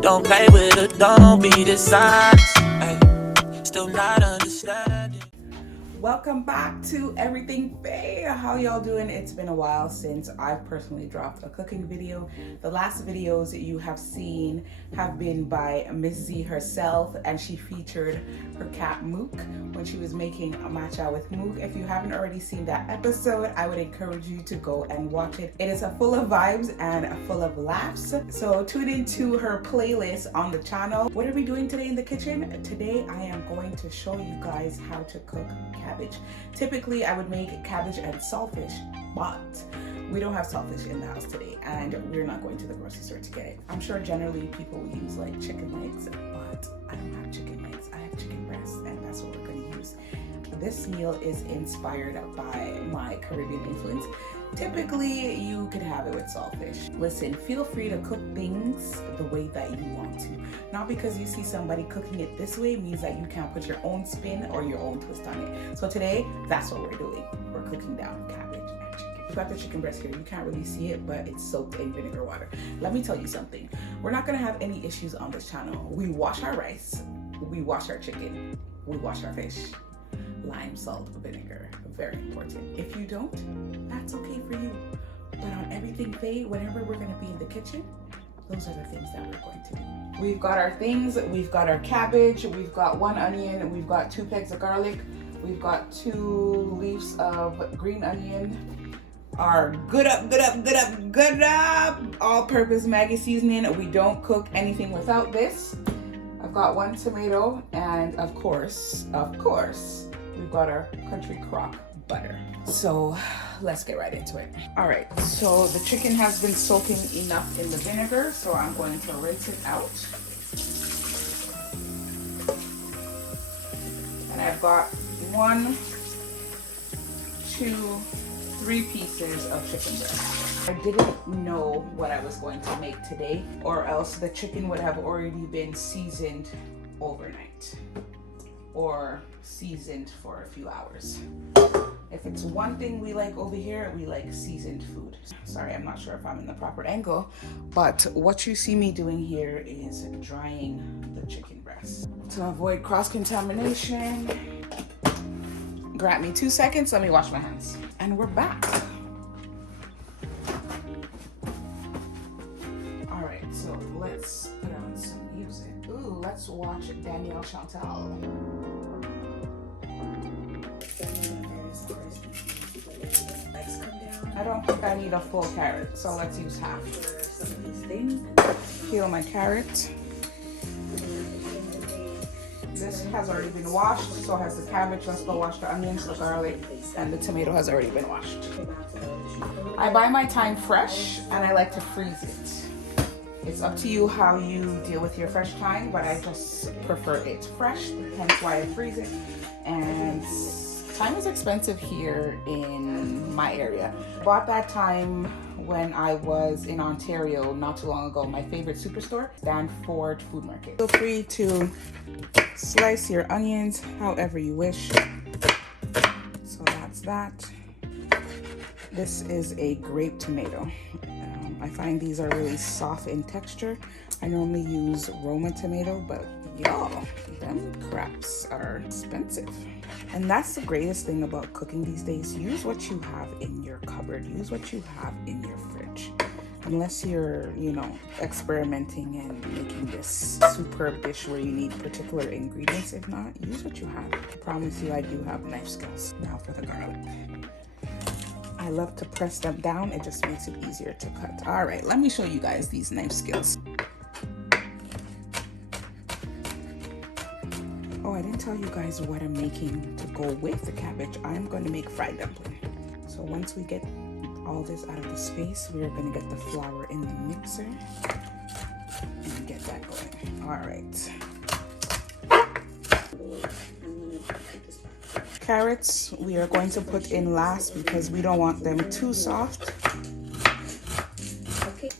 Don't play with it, don't be dishonest. Ay, still not understanding. Welcome back to Everything Faye. How y'all doing? It's been a while since I've personally dropped a cooking video. The last videos that you have seen have been by Miss Z herself, and she featured her cat Mook when she was making a matcha with Mook. If you haven't already seen that episode, I would encourage you to go and watch it. It is full of vibes and full of laughs. So tune into her playlist on the channel. What are we doing today in the kitchen? Today I am going to show you guys how to cook cabbage. Typically I would make cabbage and saltfish, but we don't have saltfish in the house today, and we're not going to the grocery store to get it. I'm sure generally people will use like chicken legs, but I don't have chicken legs. I have chicken breasts, and that's what we're going to use. This meal is inspired by my Caribbean influence. Typically, you could have it with saltfish. Listen, feel free to cook things the way that you want to. Not because you see somebody cooking it this way means that you can't put your own spin or your own twist on it. So today, that's what we're doing. We're cooking down cabbage and chicken. We've got the chicken breast here. You can't really see it, but it's soaked in vinegar water. Let me tell you something. We're not gonna have any issues on this channel. We wash our rice, we wash our chicken, we wash our fish. Lime, salt, vinegar, very important. If you don't, that's okay for you. But on Everything Faye, whenever we're gonna be in the kitchen, those are the things that we're going to do. We've got our things, we've got our cabbage, we've got 1 onion, we've got 2 pegs of garlic, we've got 2 leaves of green onion, our good up, all-purpose Maggi seasoning. We don't cook anything without this. I've got 1 tomato, and of course, we've got our country crock butter. So let's get right into it. All right, so the chicken has been soaking enough in the vinegar, so I'm going to rinse it out. And I've got 1, 2, 3 pieces of chicken breast. I didn't know what I was going to make today, or else the chicken would have already been seasoned overnight or seasoned for a few hours. If it's one thing we like over here, we like seasoned food. Sorry, I'm not sure if I'm in the proper angle, but what you see me doing here is drying the chicken breast. To avoid cross-contamination, grant me 2 seconds, let me wash my hands. And we're back. All right, so let's put on some music. Ooh, let's watch Danielle Chantal. I don't think I need a full carrot, so let's use half. Peel my carrot. This has already been washed, so has the cabbage. Let's go wash the onions, the garlic, and the tomato has already been washed. I buy my thyme fresh, and I like to freeze it. It's up to you how you deal with your fresh thyme, but I just prefer it fresh, hence why I freeze it. And thyme is expensive here in my area. I bought that thyme when I was in Ontario not too long ago. My favorite superstore, Stanford Food Market. Feel free to slice your onions however you wish. So that's that. This is a grape tomato. I find these are really soft in texture. I normally use Roma tomato, but y'all, them craps are expensive. And that's the greatest thing about cooking these days. Use what you have in your cupboard. Use what you have in your fridge. Unless you're, experimenting and making this superb dish where you need particular ingredients. If not, use what you have. I promise you I do have knife skills. Now for the garlic. I love to press them down. It just makes it easier to cut. All right, let me show you guys these knife skills. Oh, I didn't tell you guys what I'm making to go with the cabbage. I'm going to make fried dumpling. So once we get all this out of the space, we are going to get the flour in the mixer and get that going. All right. Carrots we are going to put in last because we don't want them too soft.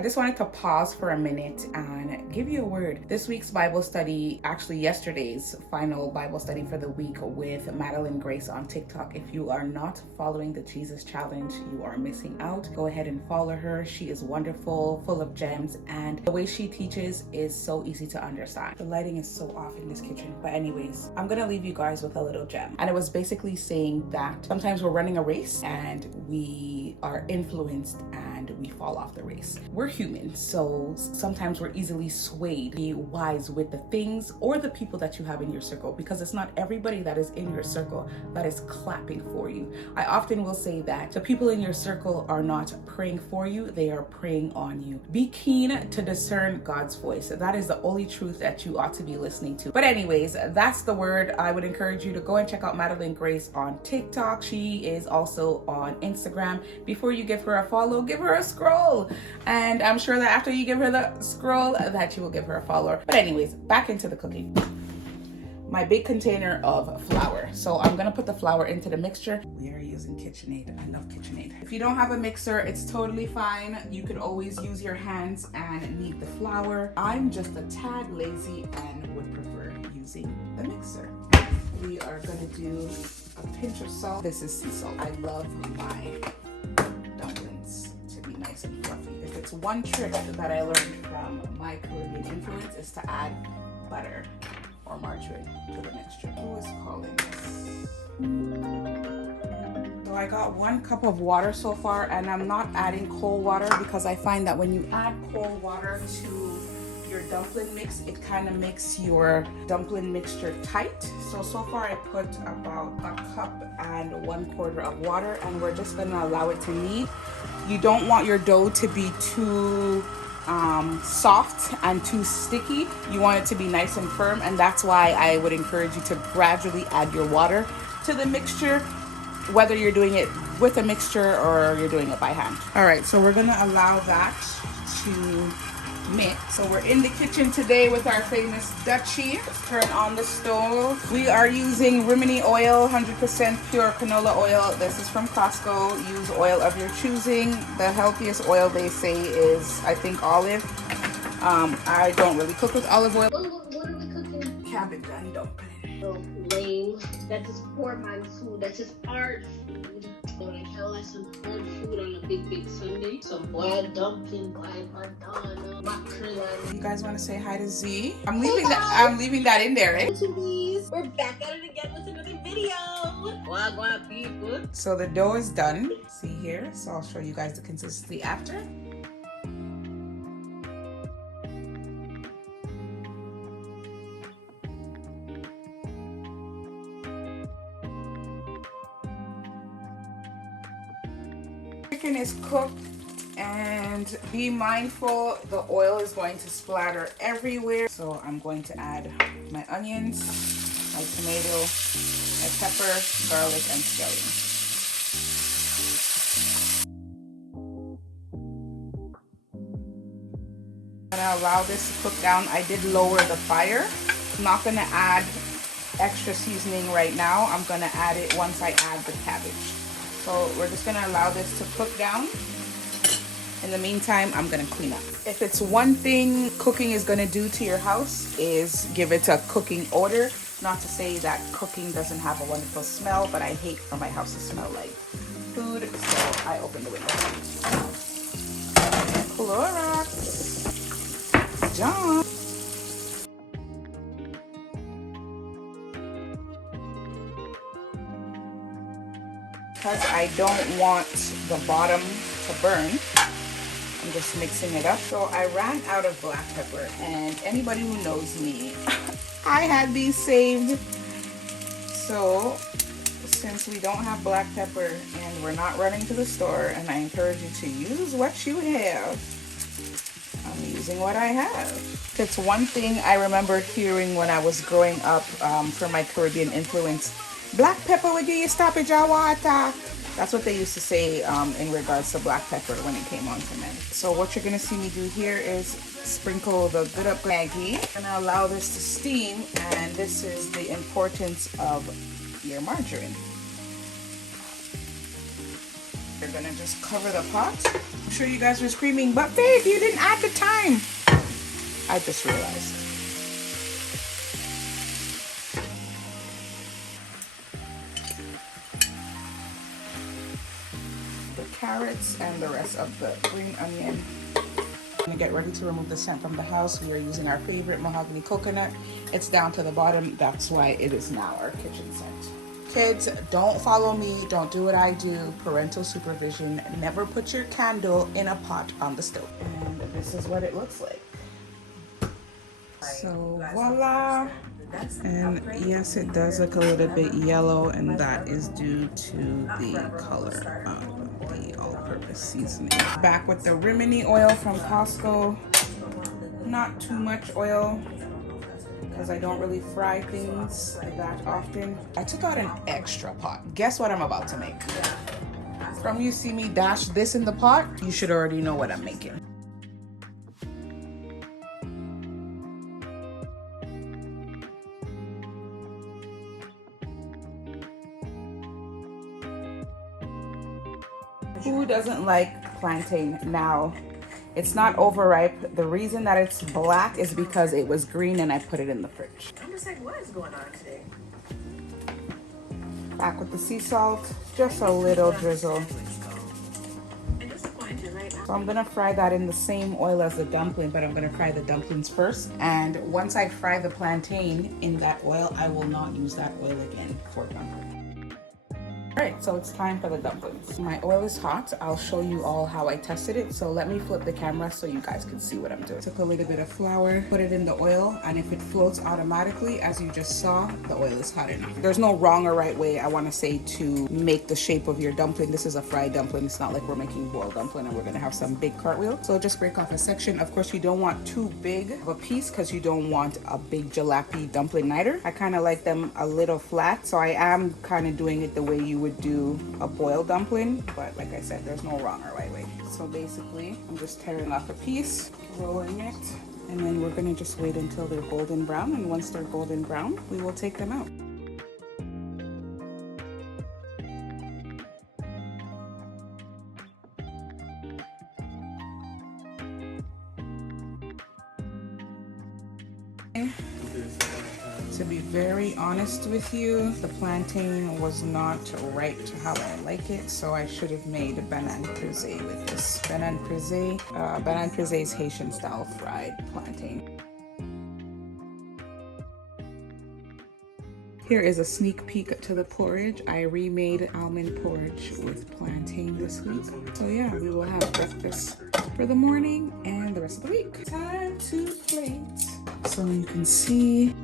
I just wanted to pause for a minute and give you a word. This week's Bible study, actually yesterday's final Bible study for the week with Madeline Grace on TikTok. If you are not following the Jesus Challenge, you are missing out. Go ahead and follow her. She is wonderful, full of gems, and the way she teaches is so easy to understand. The lighting is so off in this kitchen. But anyways, I'm gonna leave you guys with a little gem. And it was basically saying that sometimes we're running a race and we are influenced and we fall off the race. We're human, so sometimes we're easily swayed. Be wise with the things or the people that you have in your circle, because it's not everybody that is in your circle that is clapping for you. I often will say that the people in your circle are not praying for you, they are praying on you. Be keen to discern God's voice. That is the only truth that you ought to be listening to. But anyways, that's the word. I would encourage you to go and check out Madeline Grace on TikTok. She is also on Instagram. Before you give her a follow, give her a scroll. And I'm sure that after you give her the scroll, that you will give her a follower. But anyways, back into the cooking. My big container of flour. So I'm gonna put the flour into the mixture. We are using KitchenAid. I love KitchenAid. If you don't have a mixer, it's totally fine. You could always use your hands and knead the flour. I'm just a tad lazy and would prefer using the mixer. We are gonna do a pinch of salt. This is sea salt. I love my dumplings to be nice and fluffy. If it's one trick that I learned from my Caribbean influence, is to add butter or margarine to the mixture. Who is calling this? So I got 1 cup of water so far, and I'm not adding cold water because I find that when you add cold water to your dumpling mix, it kind of makes your dumpling mixture tight. So far I put about 1 cup and 1/4 of water, and we're just gonna allow it to knead. You don't want your dough to be too soft and too sticky. You want it to be nice and firm, and that's why I would encourage you to gradually add your water to the mixture, whether you're doing it with a mixture or you're doing it by hand. All right, so we're gonna allow that to mix. So we're in the kitchen today with our famous Dutchie. Let's turn on the stove. We are using Rimini oil, 100% pure canola oil. This is from Costco. Use oil of your choosing. The healthiest oil they say is, I think, olive. I don't really cook with olive oil. What are we cooking? Cabbage and dumpling. Oh, lame. That's just poor man's food. That's just art food. But I kind of like some home food on a big Sunday. Some boiled dumpling, boiled banana, mackerel. You guys want to say hi to Z? I'm leaving that in there, right? We're back at it again with another video. Wagwan people. So the dough is done. See here. So I'll show you guys the consistency after. Chicken is cooked, and be mindful the oil is going to splatter everywhere. So I'm going to add my onions, my tomato, my pepper, garlic, and scallion. I'm gonna allow this to cook down. I did lower the fire. I'm not gonna add extra seasoning right now. I'm gonna add it once I add the cabbage. So we're just gonna allow this to cook down. In the meantime, I'm gonna clean up. If it's one thing cooking is gonna do to your house, is give it a cooking odor. Not to say that cooking doesn't have a wonderful smell, but I hate for my house to smell like food, so I open the window. Clorox. John. Because I don't want the bottom to burn, I'm just mixing it up. So I ran out of black pepper, and anybody who knows me, I had these saved. So since we don't have black pepper and we're not running to the store, and I encourage you to use what you have, I'm using what I have. It's one thing I remember hearing when I was growing up from my Caribbean influence. Black pepper will give you stoppage of water. That's what they used to say in regards to black pepper when it came on to men. So what you're gonna see me do here is sprinkle the good up Maggi. I'm gonna allow this to steam, and this is the importance of your margarine. We're gonna just cover the pot. I'm sure you guys are screaming, but babe, you didn't add the thyme. I just realized. The carrots and the rest of the green onion. I'm gonna get ready to remove the scent from the house. We are using our favorite mahogany coconut. It's down to the bottom. That's why it is now our kitchen scent. Kids, don't follow me. Don't do what I do. Parental supervision. Never put your candle in a pot on the stove. And this is what it looks like. So voila. And yes, it does look a little bit yellow, and that is due to the color of the all-purpose seasoning. Back with the Rimini oil from Costco. Not too much oil, because I don't really fry things that often. I took out an extra pot. Guess what I'm about to make? From you see me dash this in the pot, you should already know what I'm making. Who doesn't like plantain? Now, it's not overripe. The reason that it's black is because it was green and I put it in the fridge. I'm just like, what is going on today? Back with the sea salt, just a little drizzle. So I'm gonna fry that in the same oil as the dumpling, but I'm gonna fry the dumplings first. And once I fry the plantain in that oil, I will not use that oil again for dumpling. All right, so it's time for the dumplings. My oil is hot. I'll show you all how I tested it. So let me flip the camera so you guys can see what I'm doing. Took a little bit of flour, put it in the oil, and if it floats automatically, as you just saw, the oil is hot enough. There's no wrong or right way, I wanna say, to make the shape of your dumpling. This is a fried dumpling. It's not like we're making boiled dumpling and we're gonna have some big cartwheel. So just break off a section. Of course, you don't want too big of a piece because you don't want a big jalapy dumpling neither. I kind of like them a little flat, so I am kind of doing it the way you would do a boiled dumpling, but like I said, there's no wrong or right way. So basically, I'm just tearing off a piece, rolling it, and then we're gonna just wait until they're golden brown, and once they're golden brown, we will take them out. To be very honest with you, the plantain was not ripe to how I like it, so I should have made a banane brisée with this. Banane brisée is Haitian style fried plantain. Here is a sneak peek to the porridge. I remade almond porridge with plantain this week. So yeah, we will have breakfast for the morning and the rest of the week. Time to plate. So you can see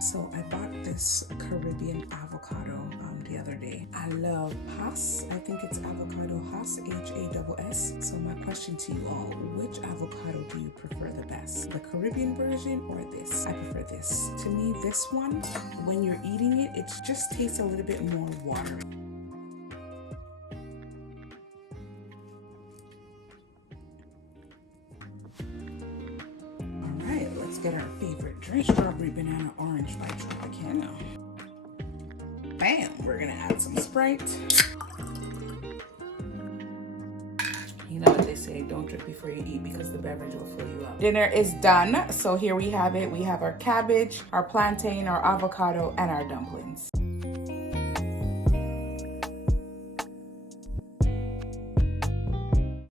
so I bought this Caribbean avocado the other day. I love Hass. I think it's avocado Hass, Hass. So my question to you all, which avocado do you prefer the best? The Caribbean version or this? I prefer this. To me, this one, when you're eating it, it just tastes a little bit more watery. Get our favorite drink, strawberry banana orange by Tropicana. Bam! We're gonna add some Sprite. You know what they say, don't drink before you eat because the beverage will fill you up. Dinner is done, so here we have it. We have our cabbage, our plantain, our avocado, and our dumplings.